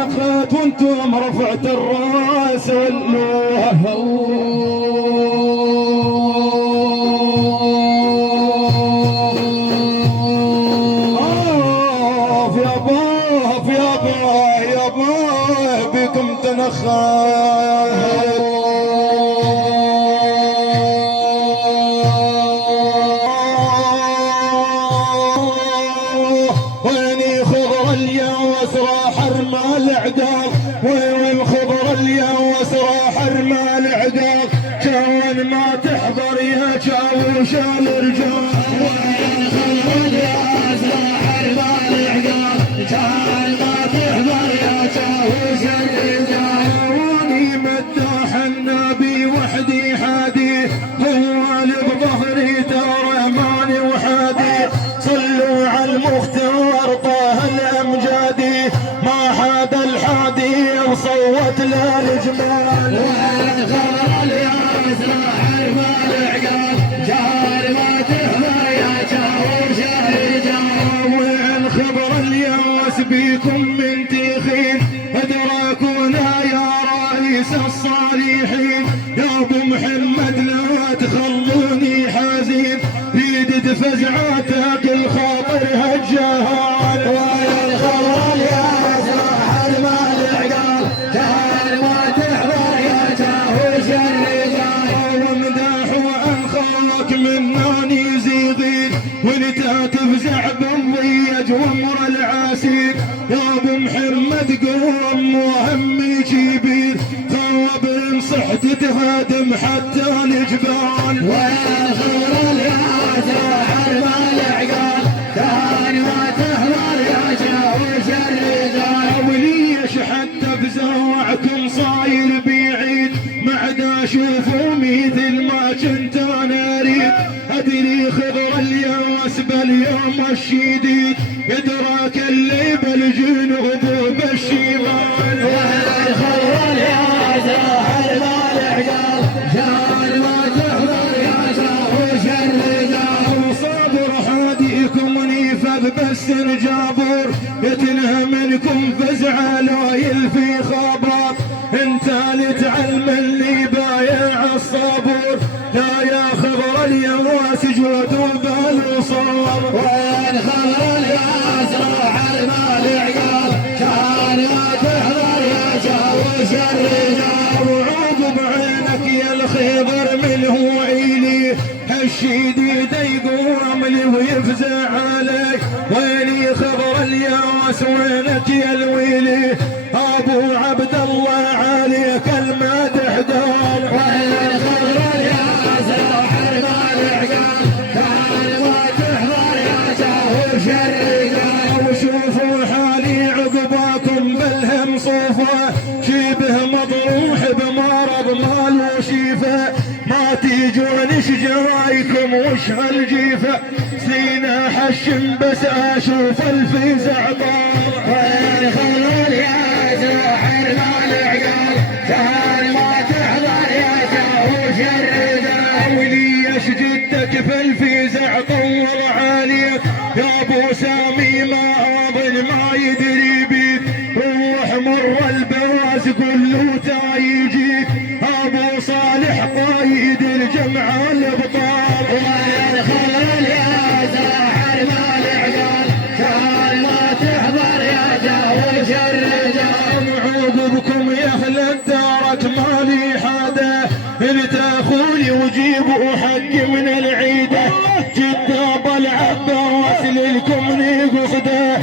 نخت وانتم رفعت الراس بكم تنخت ويني خضر اليوس راح ارمى العداق وين خضر اليوس راح ارمى العداق كون ما تحضر يا شاوش الرجال وين خضر اليوس راح ارمى العداق كون ما تحضر يا شاوش الرجال واني مداح النبي وحدي حادي هو اللي بظهري ترى ماني وحادي صلوا على المختار طه الامجادي ما حاد الحادي وصوت له الجمال وين خضر الياس راح ارمى العقال جار ما تحضر يا شاوش الرجال وين خضر الياس بيكم من تخين ادراكونا يا رئيس الصالحين يا ابو محمد لا تخلوني حزين ريدت فزعاتك الخاطر هالجهال وين خضر الياس راح ارمى العقال جار ما تحضر يا شاوش الرجال ومداح وانخاك مناني زيغين وانت تفزع بالضيج وامر العاسير يا ابو محمد قوم وهمي كبير ثوب انصحت تهدم حتى الجبال وين خضر الياس راح ارمى العقال ثاني ما تهضر يا شاوش الرجال وليش حتى بزوعكم صاير بعيد ما عاد اشوفه مثل ما كنت انا اريد ادري خضر الياس باليوم الشديد يدراك اللي بالجنوب وبالشمال وين خضر الياس راح ارمى العقال جار ما تحضر يا شاوش الرجال وصابر حاديكم ونيفذ بس جابور يتنهى منكم فزعه لا يلفي خبر انت اللي تعلم اللي بايع الصبور لا يا خضر الياس جود وبالوصال وين خضر الياس راح ارمى العقال كان ما تحضر يا شاوش الرجال وعوق بعينك يا الخضر من هو عيلي هالشديد يقوم لي ويفزع عليك ويني خضر الياس وينك يا الويلي ابو عبد الله عليك المدح دار وين خضر الياس راح ارمى العقال كان ما تحضر يا شاوش الرجال وشوفوا حالي عقباكم بالهم صوفه شبه مضروح بمرض مال وشيفه ما تيجون شجايكم وش هالجيفه سينا حشم بس اشوف الفزع طار وين خضر الياس راح ارمى العقال كان ما تحضر يا شاوش الرجال وليش جدك في الفزع طول عليك يا ابو سامي ما اظن ما يدري بيك روح مر البراس قل له تايجيك ابو صالح قايد الجمع الابطال وين خضر الياس راح ارمى العقال كان ما تحضر يا شاوش الرجال عقبكم يا اهل الدارك مالي حدا تاخوني وجيبوا حق من العيده جداب العباس للكم قصده